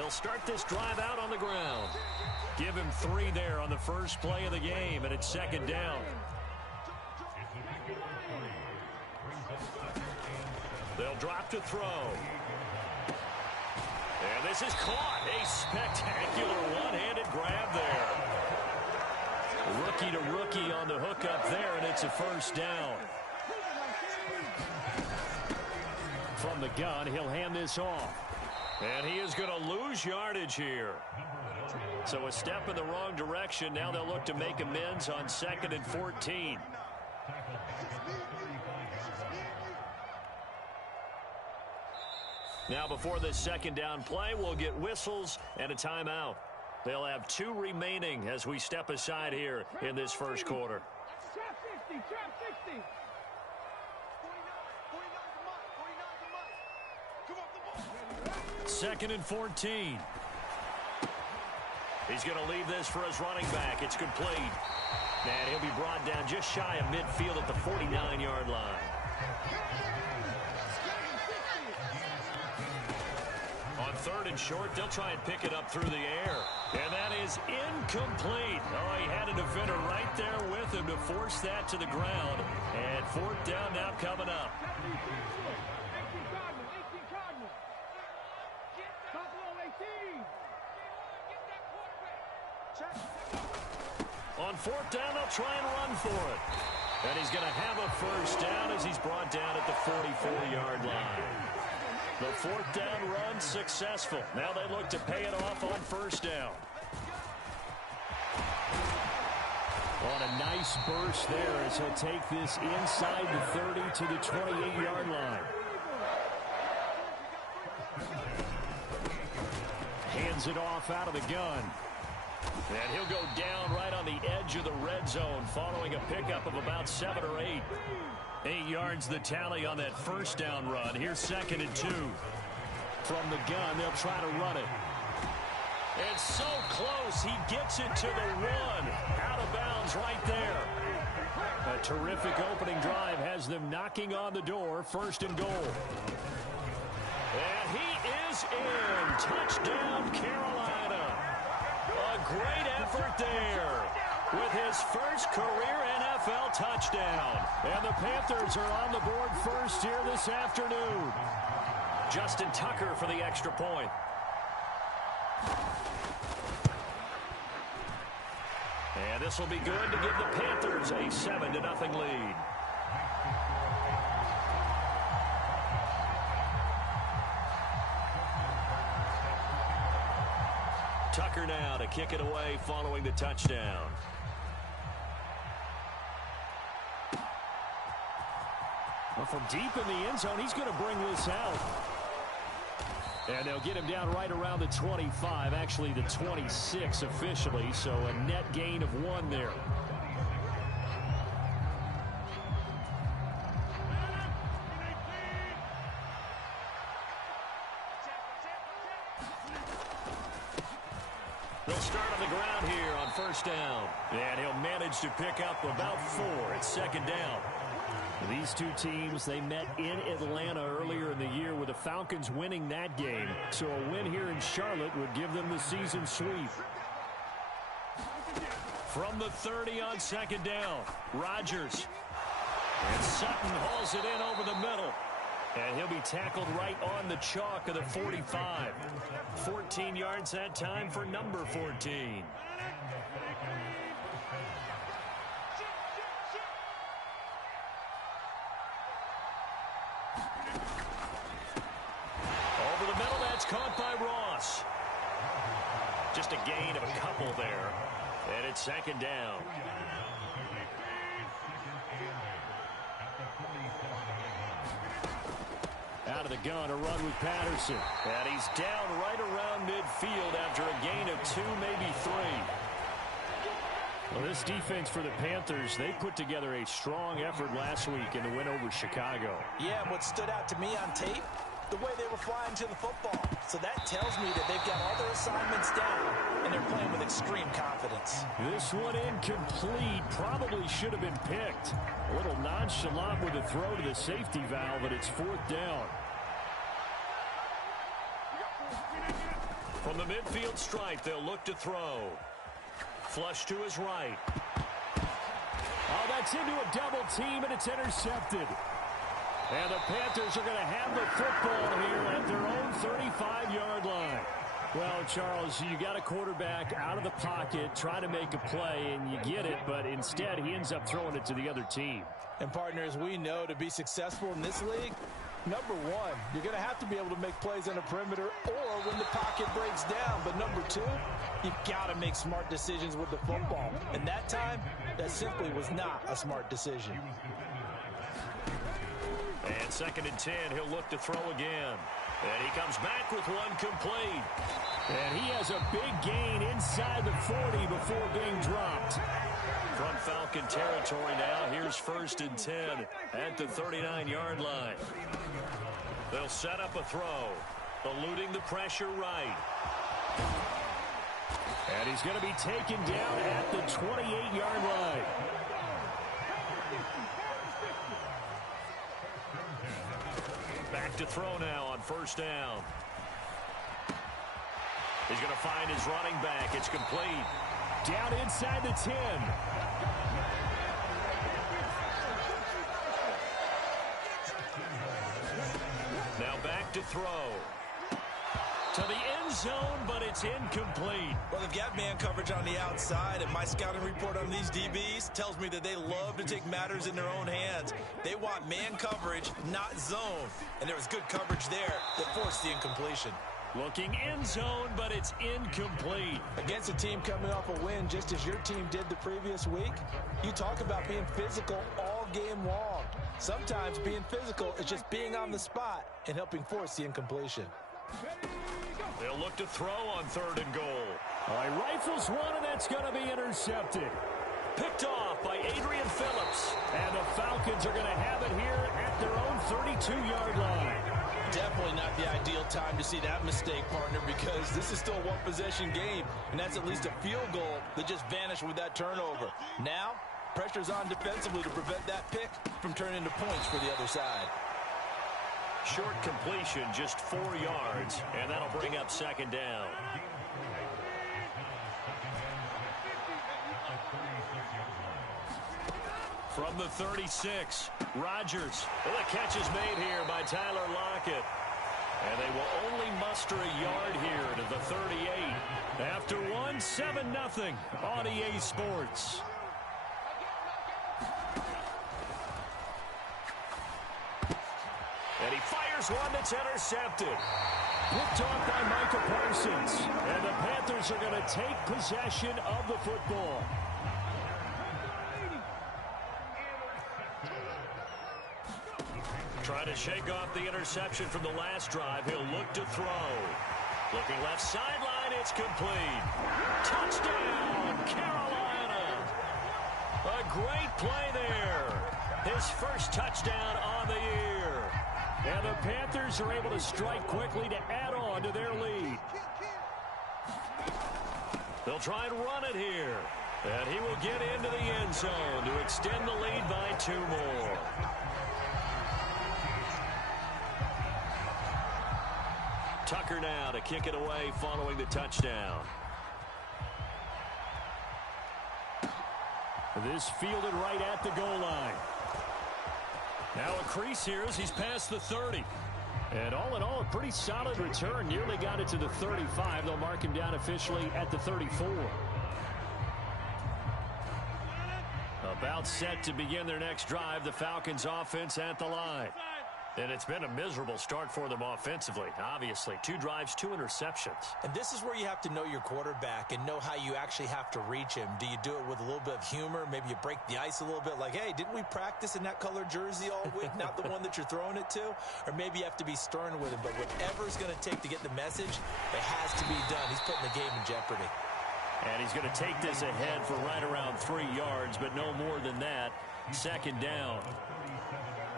They'll start this drive out on the ground. Give him 3 there on the first play of the game, and it's second down. They'll drop to throw. And this is caught. A spectacular one-handed grab there. Rookie to rookie on the hook up there, and it's a first down. From the gun, he'll hand this off. And he is going to lose yardage here. So a step in the wrong direction. Now they'll look to make amends on 2nd and 14. Now before this second down play, we'll get whistles and a timeout. They'll have 2 remaining as we step aside here in this first quarter. Trap 60, trap 60. 2nd and 14. He's going to leave this for his running back. It's complete. And he'll be brought down just shy of midfield at the 49-yard line. On 3rd and short, they'll try and pick it up through the air. And that is incomplete. Oh, he had a defender right there with him to force that to the ground. And 4th down now coming up. 18 Cardinal. Buffalo 18. On 4th down, they'll try and run for it. And he's going to have a first down as he's brought down at the 44-yard line. The 4th down run successful. Now they look to pay it off on 1st down. On a nice burst there as he'll take this inside the 30 to the 28-yard line. Hands it off out of the gun. And he'll go down right on the edge of the red zone following a pickup of about 7 or 8. 8 yards the tally on that first down run. Here's 2nd and 2. From the gun, they'll try to run it. And so close, he gets it to the 1. Out of bounds right there. A terrific opening drive has them knocking on the door. 1st and goal. And he is in. Touchdown, Carolina. A great effort there with his first career NFL touchdown. And the Panthers are on the board first here this afternoon. Justin Tucker for the extra point. And this will be good to give the Panthers a 7-0 lead. Tucker now to kick it away following the touchdown. Well, from deep in the end zone, he's going to bring this out. And they'll get him down right around the 25, actually the 26 officially, so a net gain of 1 there. They'll start on the ground here on 1st down. And he'll manage to pick up about 4 at 2nd down. These two teams, they met in Atlanta earlier in the year with the Falcons winning that game. So a win here in Charlotte would give them the season sweep. From the 30 on 2nd down, Rodgers. And Sutton hauls it in over the middle. And he'll be tackled right on the chalk of the 45. 14 yards that time for number 14. Over the middle, that's caught by Ross. Just a gain of a couple there. And it's 2nd down. Out of the gun, a run with Patterson. And he's down right around midfield after a gain of 2, maybe 3. Well, this defense for the Panthers, they put together a strong effort last week in the win over Chicago. Yeah, and what stood out to me on tape, the way they were flying to the football. So that tells me that they've got all their assignments down, and they're playing with extreme confidence. This one incomplete. Probably should have been picked. A little nonchalant with a throw to the safety valve, but it's 4th down. From the midfield stripe, they'll look to throw. Flush to his right. Oh, that's into a double team, and it's intercepted. And the Panthers are going to have the football here at their own 35-yard line. Well, Charles, you got a quarterback out of the pocket trying to make a play, and you get it, but instead he ends up throwing it to the other team. And partners, we know to be successful in this league, number one, you're going to have to be able to make plays on the perimeter or when the pocket breaks down. But number two, you've got to make smart decisions with the football. And that time, that simply was not a smart decision. And 2nd and 10, he'll look to throw again. And he comes back with one complete. And he has a big gain inside the 40 before being dropped. From Falcon territory now, here's 1st and 10 at the 39-yard line. They'll set up a throw, eluding the pressure right. And he's going to be taken down at the 28-yard line. Back to throw now on 1st down. He's going to find his running back. It's complete. Down inside the 10. Now back to throw. To the end zone, but it's incomplete. Well, they've got man coverage on the outside, and my scouting report on these DBs tells me that they love to take matters in their own hands. They want man coverage, not zone. And there was good coverage there that forced the incompletion. Looking end zone, but it's incomplete. Against a team coming off a win, just as your team did the previous week, you talk about being physical all game long. Sometimes being physical is just being on the spot and helping force the incompletion. They'll look to throw on 3rd and goal. All right, rifles one, and that's going to be intercepted. Picked off by Adrian Phillips. And the Falcons are going to have it here at their own 32-yard line. Definitely not the ideal time to see that mistake, partner, because this is still a one-possession game, and that's at least a field goal that just vanished with that turnover. Now, pressure's on defensively to prevent that pick from turning into points for the other side. Short completion, just 4 yards, and that'll bring up 2nd down. From the 36, Rodgers. Well, the catch is made here by Tyler Lockett. And they will only muster a yard here to the 38. After one, 7-0 on EA Sports. And he fires one that's intercepted. Picked off by Micah Parsons. And the Panthers are going to take possession of the football. Trying to shake off the interception from the last drive. He'll look to throw. Looking left sideline, it's complete. Touchdown, Carolina. A great play there. His first touchdown on the year. And the Panthers are able to strike quickly to add on to their lead. They'll try and run it here. And he will get into the end zone to extend the lead by 2 more. Tucker now to kick it away following the touchdown. This fielded right at the goal line. Now a crease here as he's past the 30. And all in all, a pretty solid return. Nearly got it to the 35. They'll mark him down officially at the 34. About set to begin their next drive. The Falcons offense at the line. And it's been a miserable start for them offensively. Obviously, 2 drives, 2 interceptions. And this is where you have to know your quarterback and know how you actually have to reach him. Do you do it with a little bit of humor? Maybe you break the ice a little bit like, hey, didn't we practice in that color jersey all week? Not the one that you're throwing it to? Or maybe you have to be stern with him. But whatever it's going to take to get the message, it has to be done. He's putting the game in jeopardy. And he's going to take this ahead for right around 3 yards, but no more than that. 2nd down.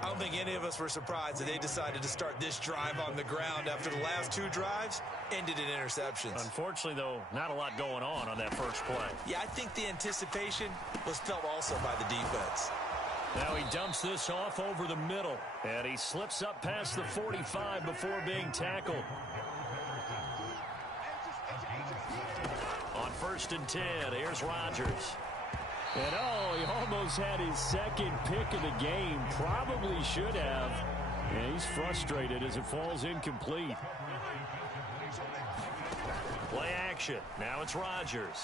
I don't think any of us were surprised that they decided to start this drive on the ground after the last 2 drives ended in interceptions. Unfortunately, though, not a lot going on that first play. Yeah, I think the anticipation was felt also by the defense. Now he dumps this off over the middle, and he slips up past the 45 before being tackled. 1st and 10. Here's Rodgers. And he almost had his second pick of the game. Probably should have. And he's frustrated as it falls incomplete. Play action. Now it's Rodgers.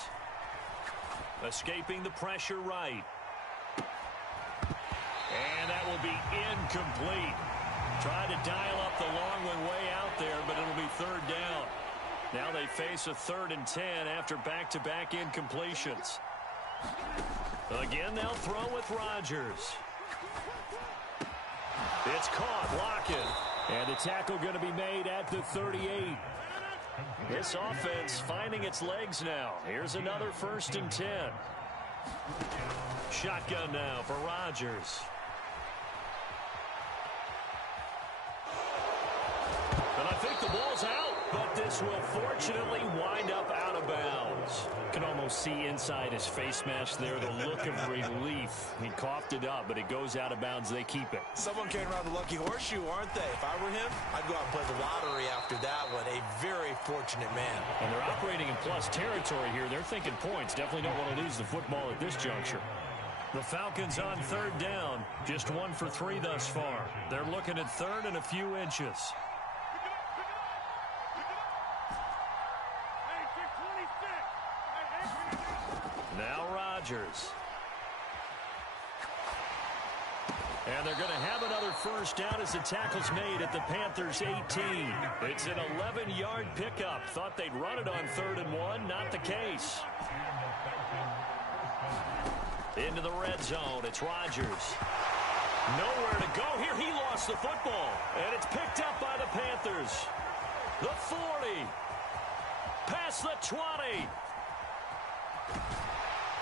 Escaping the pressure right. And that will be incomplete. Tried to dial up the long one way out there, but it'll be 3rd down. Now they face a 3rd and 10 after back-to-back incompletions. Again, they'll throw with Rodgers. It's caught. Lockett. And the tackle going to be made at the 38. This offense finding its legs now. Here's another 1st and 10. Shotgun now for Rodgers. And I think the ball's out, but this will fortunately wind up out of bounds. Can almost see inside his face mask there the look of relief. He coughed it up, but it goes out of bounds. They keep it. Someone came around the lucky horseshoe, aren't they? If I were him, I'd go out and play the lottery after that one. A very fortunate man. And they're operating in plus territory here. They're thinking points. Definitely don't want to lose the football at this juncture. The Falcons on 3rd down. Just 1 for 3 thus far. They're looking at 3rd and a few inches. Now Rodgers. And they're going to have another 1st down as the tackle's made at the Panthers' 18. It's an 11-yard pickup. Thought they'd run it on 3rd and 1. Not the case. Into the red zone. It's Rodgers. Nowhere to go here. He lost the football. And it's picked up by the Panthers. The 40. Past the 20.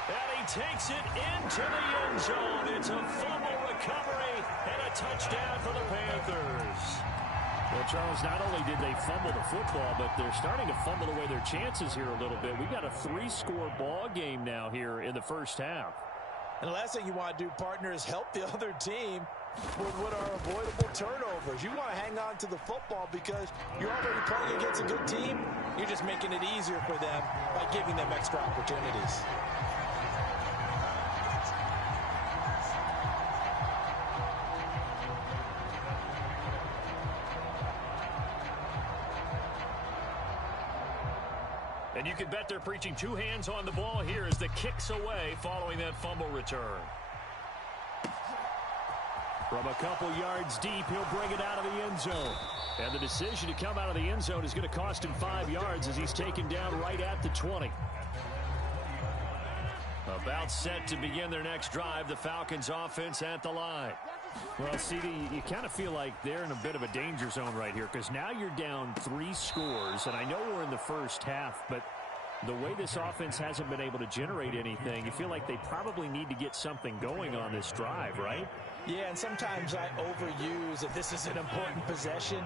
And he takes it into the end zone. It's a fumble recovery and a touchdown for the Panthers. Well, Charles, not only did they fumble the football, but they're starting to fumble away their chances here a little bit. We've got a 3-score ball game now here in the first half. And the last thing you want to do, partner, is help the other team with what are avoidable turnovers. You want to hang on to the football because you're already playing against a good team. You're just making it easier for them by giving them extra opportunities. And you can bet they're preaching 2 hands on the ball here as the kick's away following that fumble return. From a couple yards deep, he'll bring it out of the end zone. And the decision to come out of the end zone is going to cost him 5 yards as he's taken down right at the 20. About set to begin their next drive, the Falcons offense at the line. Well, CD, you kind of feel like they're in a bit of a danger zone right here because now you're down 3 scores, and I know we're in the first half, but the way this offense hasn't been able to generate anything, you feel like they probably need to get something going on this drive, right? Yeah, and sometimes I overuse that this is an important possession,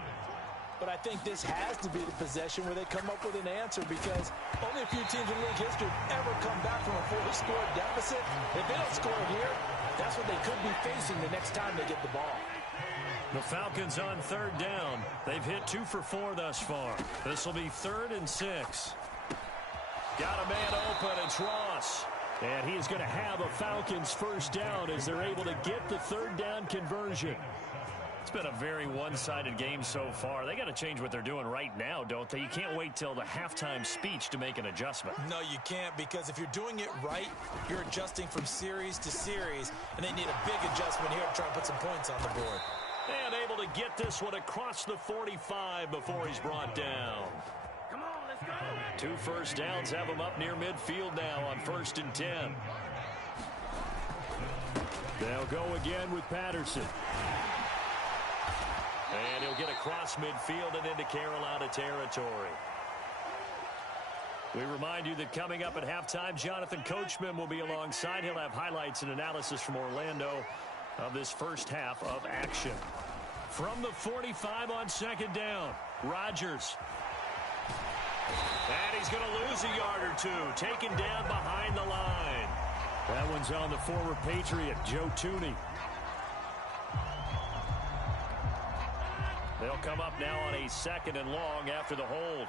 but I think this has to be the possession where they come up with an answer because only a few teams in league history have ever come back from a 4-score deficit. If they don't score here, that's what they could be facing the next time they get the ball. The Falcons on 3rd down. They've hit 2 for 4 thus far. This will be 3rd and 6. Got a man open. It's Ross. And he is going to have a Falcons 1st down as they're able to get the 3rd down conversion. It's been a very one-sided game so far. They got to change what they're doing right now, don't they? You can't wait till the halftime speech to make an adjustment. No, you can't, because if you're doing it right, you're adjusting from series to series, and they need a big adjustment here to try and put some points on the board. And able to get this one across the 45 before he's brought down. Come on, let's go. 2 first downs have him up near midfield now on 1st and 10. They'll go again with Patterson. And he'll get across midfield and into Carolina territory. We remind you that coming up at halftime, Jonathan Coachman will be alongside. He'll have highlights and analysis from Orlando of this first half of action. From the 45 on 2nd down, Rodgers. And he's going to lose a yard or 2, taken down behind the line. That one's on the former Patriot, Joe Thuney. They'll come up now on a 2nd and long after the hold.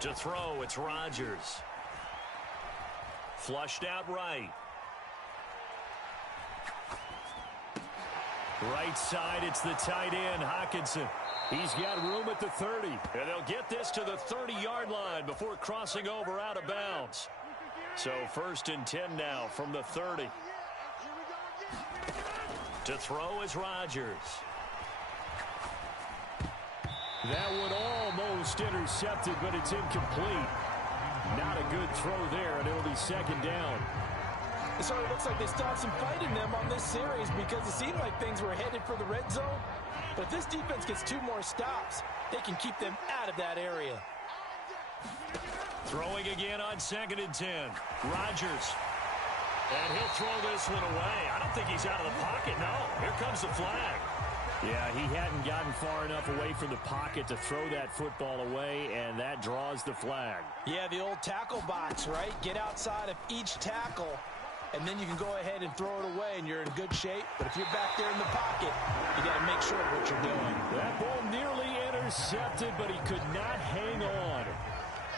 To throw, it's Rodgers. Flushed out right. Right side, it's the tight end, Hockenson. He's got room at the 30. And they'll get this to the 30-yard line before crossing over out of bounds. So 1st and 10 now from the 30. To throw is Rodgers. That one almost intercepted, but it's incomplete. Not a good throw there, and it'll be 2nd down. It sort of looks like they still have some fight in them on this series because it seemed like things were headed for the red zone. But if this defense gets 2 more stops, they can keep them out of that area. Throwing again on 2nd and 10. Rodgers. And he'll throw this one away. I don't think he's out of the pocket, no. Here comes the flag. Yeah, he hadn't gotten far enough away from the pocket to throw that football away, and that draws the flag. Yeah, the old tackle box, right? Get outside of each tackle, and then you can go ahead and throw it away, and you're in good shape. But if you're back there in the pocket, you got to make sure of what you're doing. That ball nearly intercepted, but he could not hang on.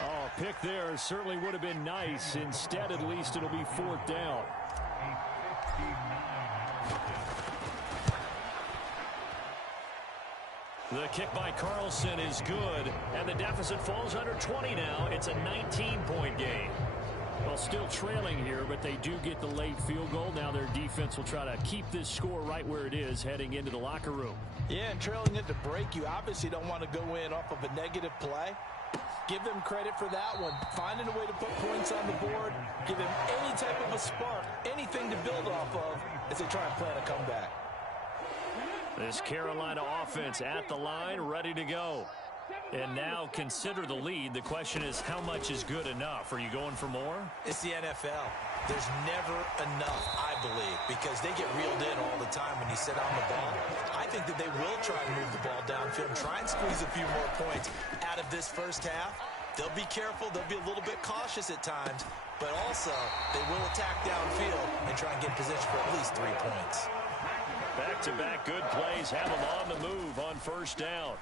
Oh, pick there certainly would have been nice. Instead, at least, it'll be 4th down. The kick by Carlson is good, and the deficit falls under 20 now. It's a 19-point game. Well, still trailing here, but they do get the late field goal. Now their defense will try to keep this score right where it is heading into the locker room. Yeah, and trailing at the break, you obviously don't want to go in off of a negative play. Give them credit for that one. Finding a way to put points on the board. Give them any type of a spark, anything to build off of as they try and plan a comeback. This Carolina offense at the line, ready to go. And now consider the lead. The question is, how much is good enough? Are you going for more? It's the NFL. There's never enough, I believe, because they get reeled in all the time when you sit on the ball. I think that they will try and move the ball downfield and try and squeeze a few more points out of this first half. They'll be careful. They'll be a little bit cautious at times, but also they will attack downfield and try and get in position for at least 3 points. Back-to-back good plays have them on the move on 1st down.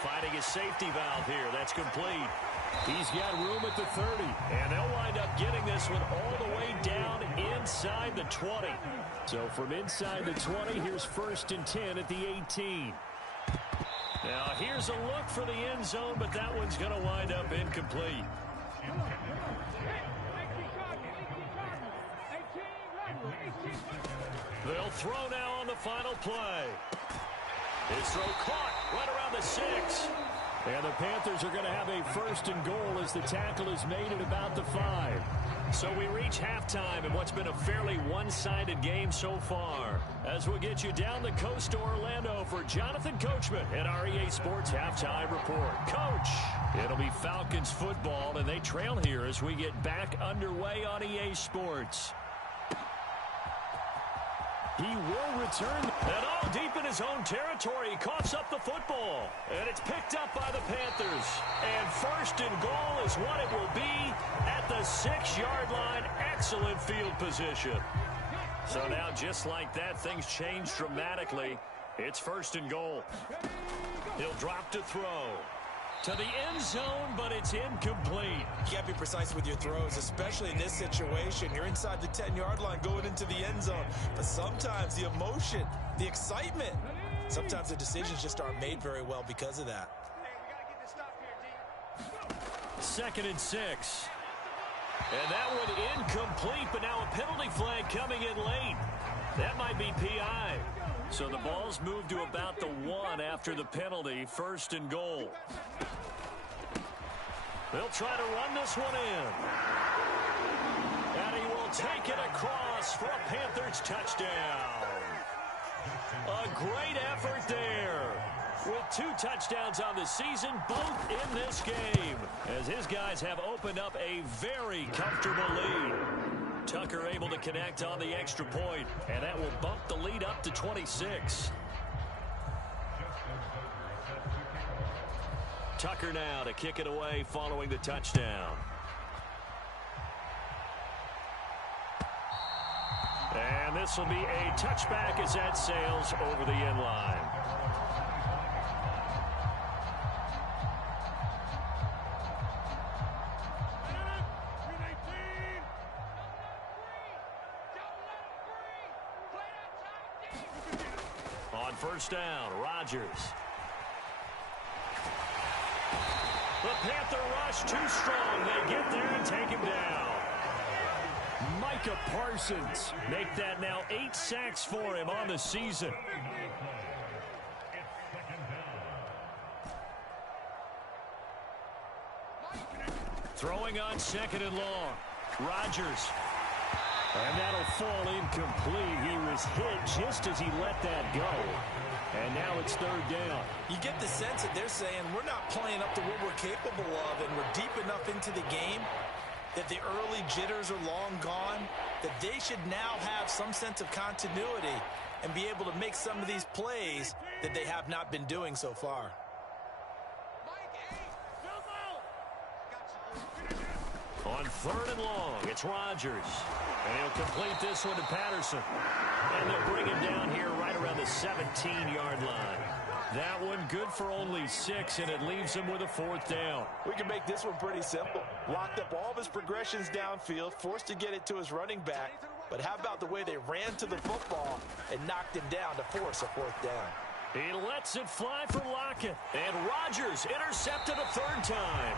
Finding his safety valve here. That's complete. He's got room at the 30. And they'll wind up getting this one all the way down inside the 20. So from inside the 20, here's 1st and 10 at the 18. Now here's a look for the end zone, but that one's going to wind up incomplete. They'll throw now on the final play. His throw caught right around the 6. And the Panthers are going to have a 1st and goal as the tackle is made at about the 5. So we reach halftime in what's been a fairly one-sided game so far. As we'll get you down the coast to Orlando for Jonathan Coachman at our EA Sports Halftime Report. Coach, it'll be Falcons football, and they trail here as we get back underway on EA Sports. He will return. And all deep in his own territory, he coughs up the football. And it's picked up by the Panthers. And 1st and goal is what it will be at the 6-yard line. Excellent field position. So now, just like that, things change dramatically. It's 1st and goal. He'll drop to throw. To the end zone, but it's incomplete. You got to be precise with your throws, especially in this situation. You're inside the 10-yard line going into the end zone. But sometimes the emotion, the excitement, sometimes the decisions just aren't made very well because of that. 2nd and 6. And that one incomplete, but now a penalty flag coming in late. That might be PI. So the ball's moved to about the 1 after the penalty. 1st and goal. They'll try to run this one in. And he will take it across for a Panthers touchdown. A great effort there. With 2 touchdowns on the season, both in this game. As his guys have opened up a very comfortable lead. Tucker able to connect on the extra point, and that will bump the lead up to 26. Tucker now to kick it away following the touchdown. And this will be a touchback as that sails over the end line. first down. Rodgers. The Panther rush too strong. They get there and take him down. Micah Parsons make that now 8 sacks for him on the season. Throwing on 2nd and long. Rodgers. And that'll fall incomplete. He was hit just as he let that go. And now it's 3rd down. You get the sense that they're saying we're not playing up to what we're capable of, and we're deep enough into the game that the early jitters are long gone, that they should now have some sense of continuity and be able to make some of these plays that they have not been doing so far. On 3rd and long, it's Rodgers. And he'll complete this one to Patterson. And they'll bring him down here right around the 17-yard line. That one good for only 6, and it leaves him with a 4th down. We can make this one pretty simple. Locked up all of his progressions downfield, forced to get it to his running back. But how about the way they ran to the football and knocked him down to force a 4th down? He lets it fly for Lockett. And Rodgers intercepted a 3rd time.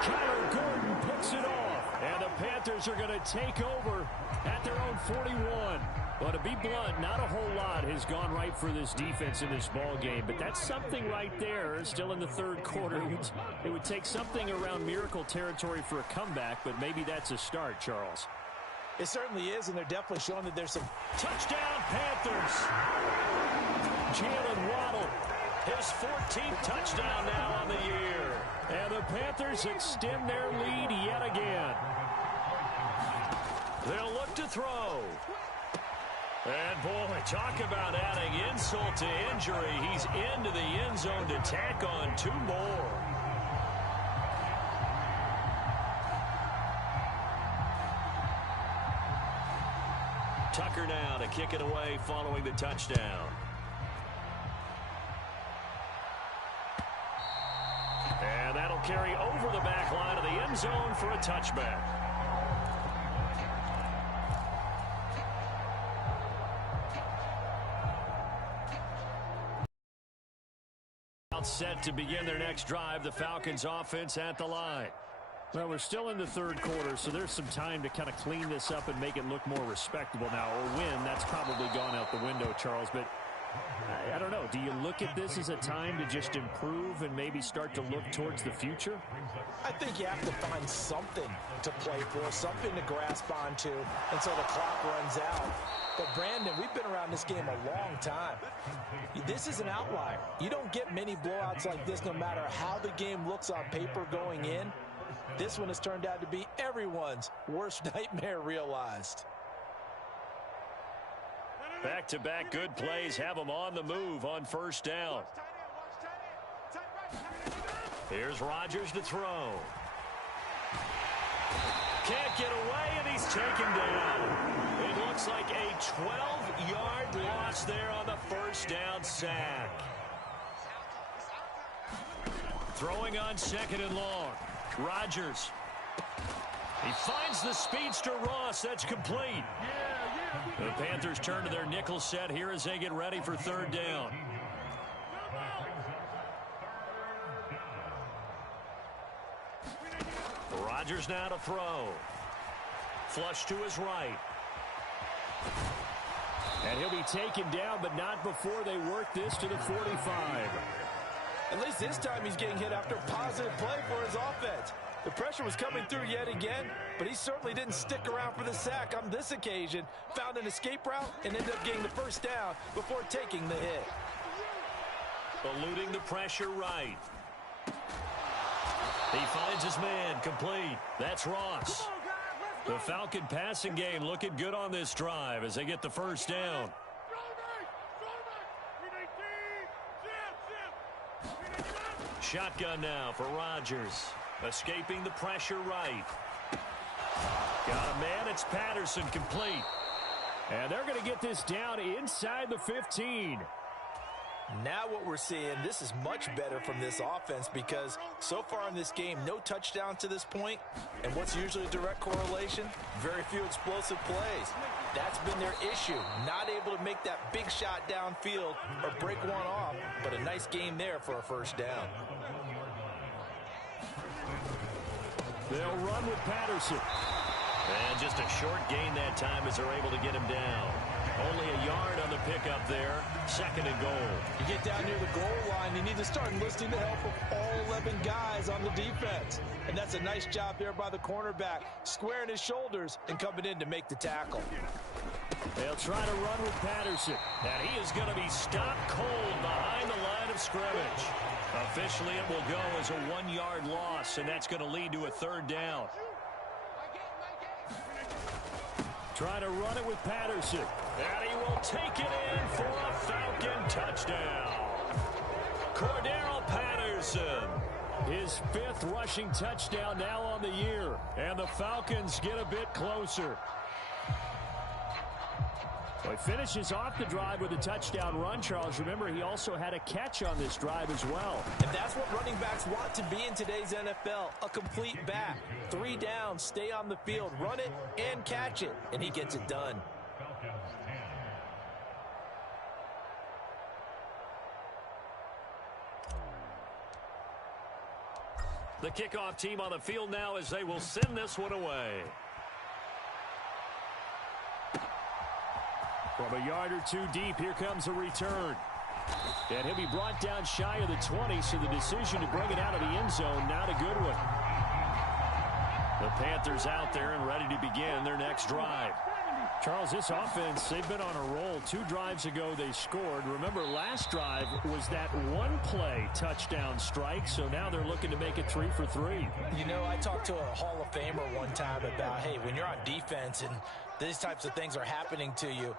Kyler Gordon picks it off. And the Panthers are going to take over at their own 41. Well, to be blunt, not a whole lot has gone right for this defense in this ball game, but that's something right there. Still in the 3rd quarter. It would take something around miracle territory for a comeback, but maybe that's a start, Charles. It certainly is, and they're definitely showing that there's some... Touchdown, Panthers! Jalen Waddle, his 14th touchdown now on the year. And the Panthers extend their lead yet again. They'll look to throw. And, boy, talk about adding insult to injury. He's into the end zone to tack on 2 more. Tucker now to kick it away following the touchdown. And that'll carry over the back line of the end zone for a touchback. Set to begin their next drive. The Falcons offense at the line. Well, we're still in the 3rd quarter, so there's some time to kind of clean this up and make it look more respectable now. Or win, that's probably gone out the window, Charles. But I don't know. Do you look at this as a time to just improve and maybe start to look towards the future? I think you have to find something to play for, something to grasp onto until the clock runs out. But, Brandon, we've been around this game a long time. This is an outlier. You don't get many blowouts like this no matter how the game looks on paper going in. This one has turned out to be everyone's worst nightmare realized. Back-to-back good plays have them on the move on 1st down. Here's Rodgers to throw. Can't get away, and he's taken down. It looks like a 12-yard loss there on the 1st down sack. Throwing on 2nd and long. Rodgers. He finds the speedster Ross. That's complete. The Panthers turn to their nickel set here as they get ready for 3rd down. Rodgers now to throw. Flush to his right. And he'll be taken down, but not before they work this to the 45. At least this time he's getting hit after a positive play for his offense. The pressure was coming through yet again, but he certainly didn't stick around for the sack on this occasion. Found an escape route and ended up getting the 1st down before taking the hit. Eluding the pressure right. He finds his man complete. That's Ross. The Falcon passing game looking good on this drive as they get the 1st down. Shotgun now for Rodgers. Escaping the pressure right. Got a man. It's Patterson complete. And they're going to get this down inside the 15. Now what we're seeing, this is much better from this offense because so far in this game, no touchdowns to this point. And what's usually a direct correlation? Very few explosive plays. That's been their issue. Not able to make that big shot downfield or break one off, but a nice game there for a first down. They'll run with Patterson. And just a short gain that time as they're able to get him down. Only a yard on the pickup there. 2nd and goal. You get down near the goal line, you need to start enlisting the help of all 11 guys on the defense. And that's a nice job there by the cornerback, squaring his shoulders and coming in to make the tackle. They'll try to run with Patterson. And he is going to be stopped cold behind the line of scrimmage. Officially, it will go as a 1-yard loss, and that's going to lead to a 3rd down. Trying to run it with Patterson. And he will take it in for a Falcon touchdown. Cordero Patterson. His 5th rushing touchdown now on the year. And the Falcons get a bit closer. So he finishes off the drive with a touchdown run, Charles. Remember, he also had a catch on this drive as well. And that's what running backs want to be in today's NFL, a complete back. 3 downs, stay on the field, run it, and catch it. And he gets it done. The kickoff team on the field now as they will send this one away. From a yard or 2 deep, here comes a return. And he'll be brought down shy of the 20, so the decision to bring it out of the end zone, not a good one. The Panthers out there and ready to begin their next drive. Charles, this offense, they've been on a roll. 2 drives ago, they scored. Remember, last drive was that 1-play touchdown strike, so now they're looking to make it 3 for 3. You know, I talked to a Hall of Famer one time about, hey, when you're on defense and these types of things are happening to you,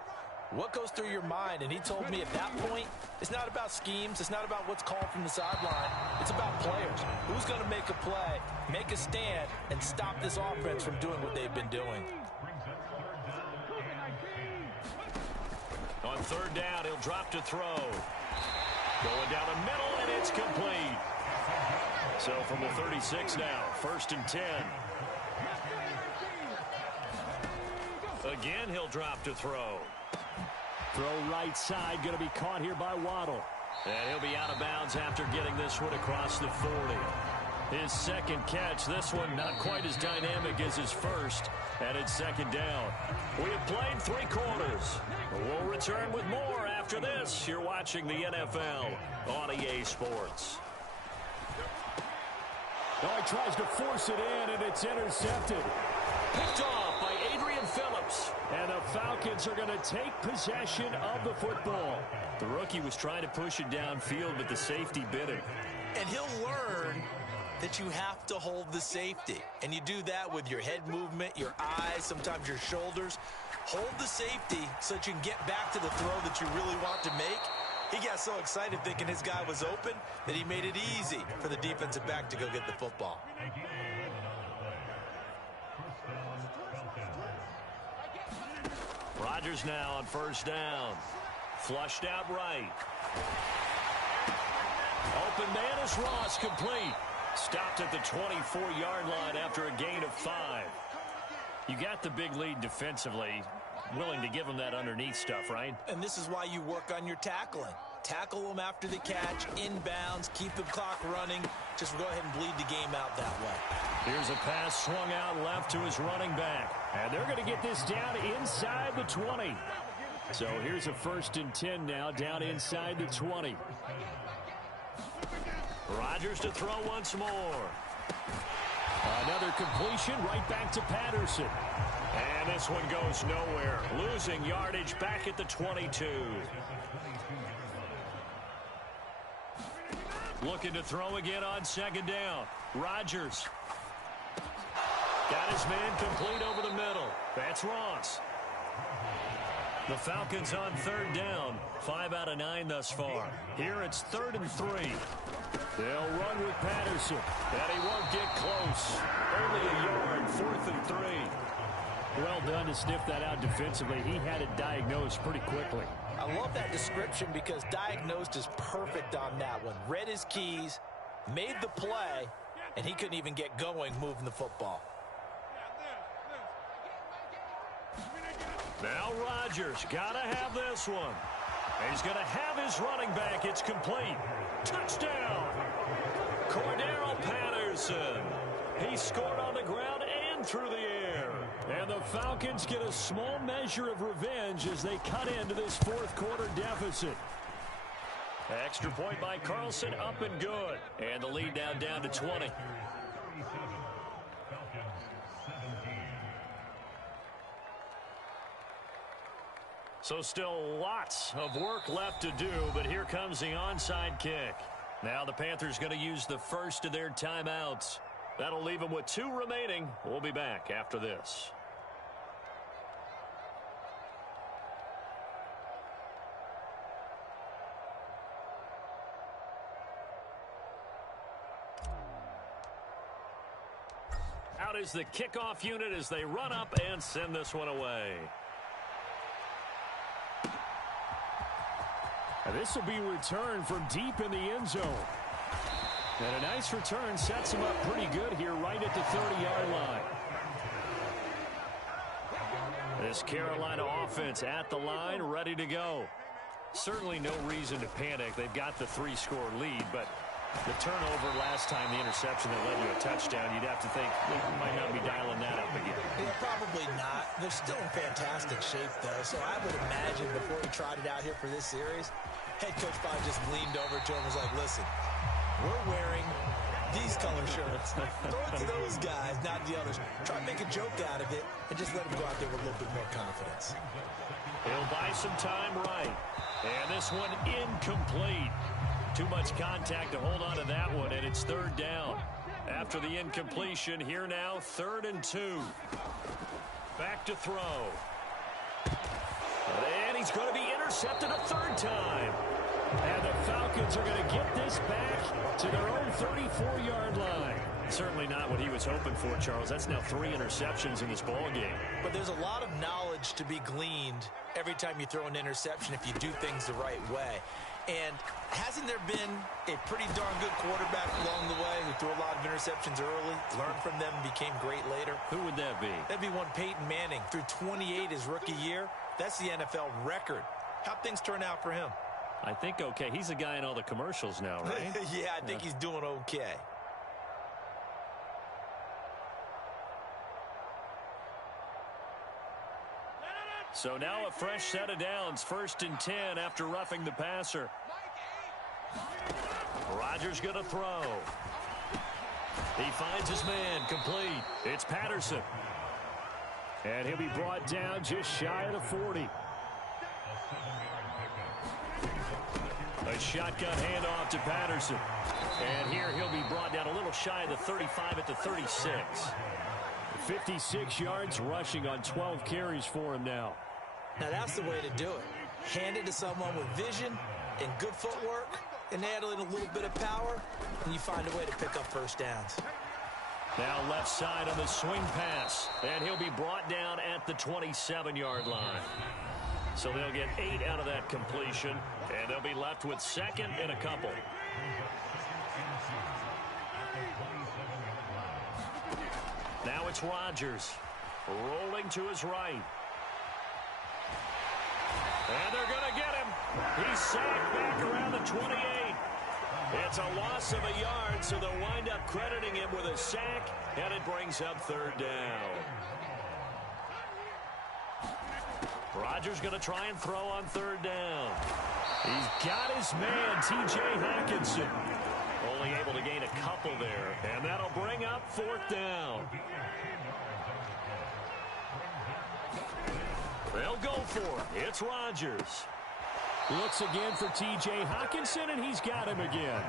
what goes through your mind? And he told me at that point, it's not about schemes. It's not about what's called from the sideline. It's about players. Who's going to make a play, make a stand, and stop this offense from doing what they've been doing? On 3rd down, he'll drop to throw. Going down the middle, and it's complete. So from the 36 now, 1st and 10. Again, he'll drop to throw. Throw right side, going to be caught here by Waddle. And he'll be out of bounds after getting this one across the 40. His 2nd catch, this one not quite as dynamic as his first, and it's 2nd down. We have played 3 quarters. We'll return with more after this. You're watching the NFL on EA Sports. Oh, he tries to force it in, and it's intercepted. Picked off by Adrian Phillips. And the Falcons are going to take possession of the football. The rookie was trying to push it downfield, but the safety bit him. And he'll learn that you have to hold the safety. And you do that with your head movement, your eyes, sometimes your shoulders. Hold the safety so that you can get back to the throw that you really want to make. He got so excited thinking his guy was open that he made it easy for the defensive back to go get the football. Rodgers now on 1st down. Flushed out right. Open man is Ross, complete. Stopped at the 24-yard line after a gain of 5. You got the big lead defensively. Willing to give them that underneath stuff, right? And this is why you work on your tackling. Tackle them after the catch, inbounds, keep the clock running. Just go ahead and bleed the game out that way. Here's a pass swung out left to his running back. And they're going to get this down inside the 20. So here's a 1st and 10 now, down inside the 20. Rodgers to throw once more. Another completion right back to Patterson. And this one goes nowhere. Losing yardage back at the 22. Looking to throw again on 2nd down. Rodgers. Got his man complete over the middle. That's Ross. The Falcons on 3rd down. 5 out of 9 thus far. Here it's 3rd and 3. They'll run with Patterson. And he won't get close. Only a yard. 4th and 3. Well done to sniff that out defensively. He had it diagnosed pretty quickly. I love that description because diagnosed is perfect on that one. Read his keys, made the play, and he couldn't even get going moving the football. Now Rodgers got to have this one. He's going to have his running back. It's complete. Touchdown. Cordero Patterson. He scored on the ground and through the air. And the Falcons get a small measure of revenge as they cut into this fourth quarter deficit. Extra point by Carlson, up and good. And the lead now down to 20. So still lots of work left to do, but here comes the onside kick. Now the Panthers going to use the first of their timeouts. That'll leave them with 2 remaining. We'll be back after this. Out is the kickoff unit as they run up and send this one away. And this will be returned from deep in the end zone. And a nice return sets him up pretty good here right at the 30-yard line. This Carolina offense at the line, ready to go. Certainly no reason to panic. They've got the 3-score lead, but the turnover last time, the interception that led to a touchdown, you'd have to think they might not be dialing that up again. Yeah, probably not. They're still in fantastic shape, though, so I would imagine before he trotted out here for this series, head coach probably just leaned over to him and was like, listen, we're wearing these color shirts. Throw it to those guys, not the others. Try to make a joke out of it and just let them go out there with a little bit more confidence. He'll buy some time right. And this one incomplete. Too much contact to hold on to that one, and it's 3rd down. After the incompletion, here now, 3rd and 2. Back to throw. And he's going to be intercepted a 3rd time. And the Falcons are going to get this back to their own 34-yard line. Certainly not what he was hoping for, Charles. That's now 3 interceptions in this ball game. But there's a lot of knowledge to be gleaned every time you throw an interception if you do things the right way. And hasn't there been a pretty darn good quarterback along the way who threw a lot of interceptions early, learned from them, and became great later? Who would that be? That'd be one Peyton Manning. Threw 28 his rookie year. That's the NFL record. How'd things turn out for him? I think okay. He's a guy in all the commercials now, right? Yeah, I think he's doing okay. So now a fresh set of downs, 1st and 10 after roughing the passer. Rodgers going to throw. He finds his man, complete. It's Patterson. And he'll be brought down just shy of the 40. A shotgun handoff to Patterson. And here he'll be brought down a little shy of the 35 at the 36. 56 yards rushing on 12 carries for him now. Now that's the way to do it. Hand it to someone with vision and good footwork and add in a little bit of power, and you find a way to pick up 1st downs. Now left side on the swing pass, and he'll be brought down at the 27-yard line. So they'll get 8 out of that completion, and they'll be left with 2nd and a couple. Now it's Rodgers rolling to his right. And they're going to get him. He's sacked back around the 28. It's a loss of a yard, so they'll wind up crediting him with a sack, and it brings up 3rd down. Rodgers going to try and throw on 3rd down. He's got his man, T.J. Hockenson. Only able to gain a couple there, and that'll bring up 4th down. They'll go for it. It's Rodgers. Looks again for T.J. Hockenson, and he's got him again.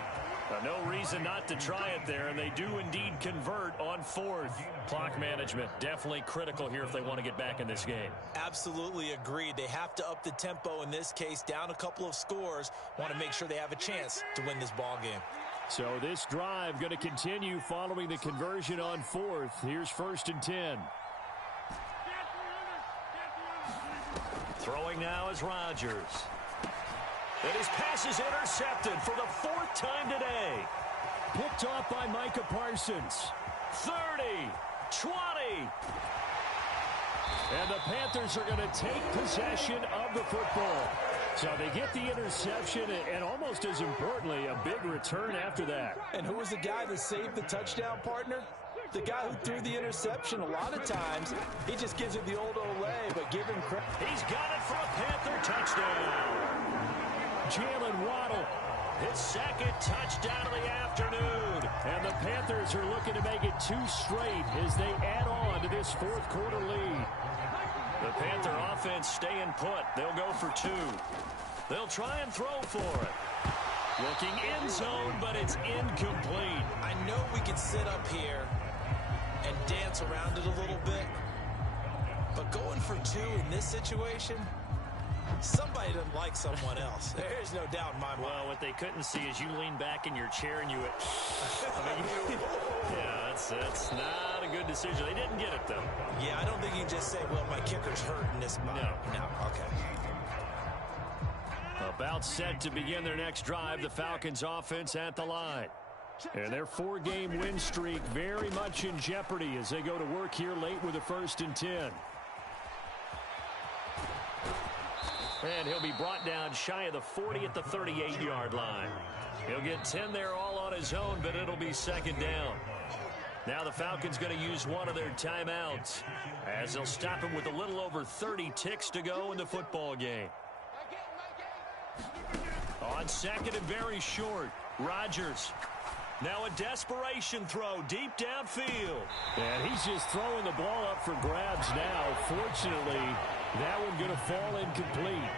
No reason not to try it there, and they do indeed convert on 4th. Clock management definitely critical here if they want to get back in this game. Absolutely agreed. They have to up the tempo in this case, down a couple of scores. Want to make sure they have a chance to win this ball game. So this drive going to continue following the conversion on 4th. Here's 1st and 10. Throwing now is Rodgers. And his pass is intercepted for the 4th time today. Picked off by Micah Parsons. 30, 20. And the Panthers are going to take possession of the football. So they get the interception, and almost as importantly, a big return after that. And who was the guy that saved the touchdown, partner? The guy who threw the interception. A lot of times, he just gives it the old Olay, but give him credit. He's got it for a Panther touchdown. Jalen Waddle. His 2nd touchdown of the afternoon. And the Panthers are looking to make it 2 straight as they add on to this 4th quarter lead. The Panther offense staying put. They'll go for 2. They'll try and throw for it. Looking end zone, but it's incomplete. I know we can sit up here and dance around it a little bit, but going for 2 in this situation, somebody doesn't like someone else. There's no doubt in my mind. Well, what they couldn't see is you lean back in your chair and you went, yeah, that's not a good decision. They didn't get it, though. Yeah, I don't think you can just say, well, my kicker's hurt in this spot. No, okay. About set to begin their next drive, the Falcons offense at the line. And their 4-game win streak very much in jeopardy as they go to work here late with a 1st and 10. And he'll be brought down shy of the 40 at the 38-yard line. He'll get 10 there all on his own, but it'll be 2nd down. Now the Falcons going to use one of their timeouts as they'll stop him with a little over 30 ticks to go in the football game. On 2nd and very short, Rodgers. Now a desperation throw deep downfield. And he's just throwing the ball up for grabs now. Fortunately, that one going to fall incomplete.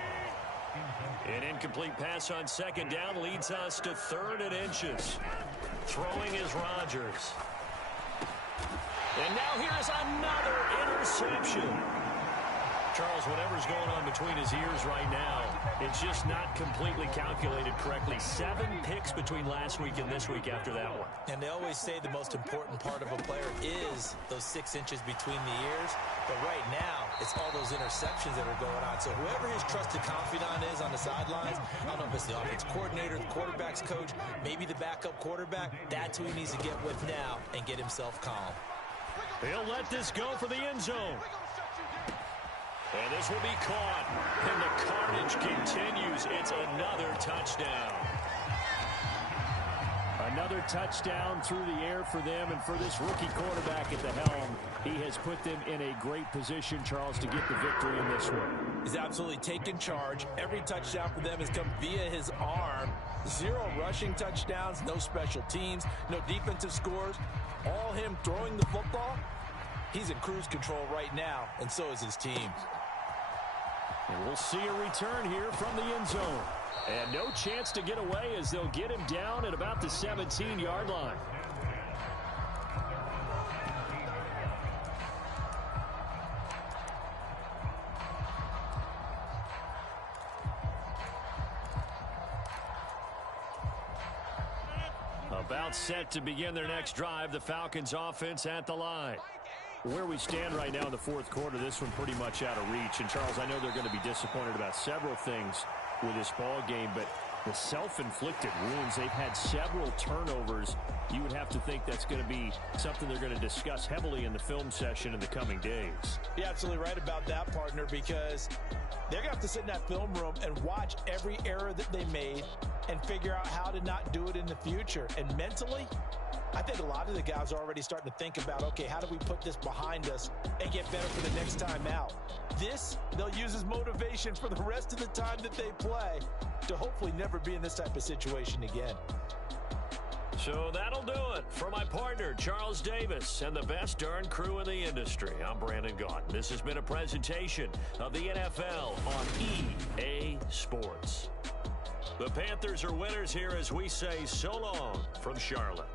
An incomplete pass on 2nd down leads us to 3rd and inches. Throwing is Rodgers. And now here's another interception. Charles, whatever's going on between his ears right now, it's just not completely calculated correctly. 7 picks between last week and this week after that one. And they always say the most important part of a player is those 6 inches between the ears. But right now, it's all those interceptions that are going on. So whoever his trusted confidant is on the sidelines, I don't know if it's the offense coordinator, the quarterback's coach, maybe the backup quarterback, that's who he needs to get with now and get himself calm. He'll let this go for the end zone. And this will be caught. And the carnage continues. It's another touchdown. Another touchdown through the air for them, and for this rookie quarterback at the helm, he has put them in a great position, Charles, to get the victory in this one. He's absolutely taken charge. Every touchdown for them has come via his arm. 0 rushing touchdowns, no special teams, no defensive scores. All him throwing the football. He's in cruise control right now, and so is his team. And we'll see a return here from the end zone. And no chance to get away as they'll get him down at about the 17-yard line. About set to begin their next drive, the Falcons offense at the line. Where we stand right now in the 4th quarter, this one pretty much out of reach. And, Charles, I know they're going to be disappointed about several things with this ball game, but the self-inflicted wounds, they've had several turnovers. You would have to think that's going to be something they're going to discuss heavily in the film session in the coming days. You're absolutely right about that, partner, because they're going to have to sit in that film room and watch every error that they made and figure out how to not do it in the future. And mentally, I think a lot of the guys are already starting to think about, okay, how do we put this behind us and get better for the next time out? This, they'll use as motivation for the rest of the time that they play to hopefully never be in this type of situation again. So that'll do it for my partner, Charles Davis, and the best darn crew in the industry. I'm Brandon Gaudin. This has been a presentation of the NFL on EA Sports. The Panthers are winners here as we say so long from Charlotte.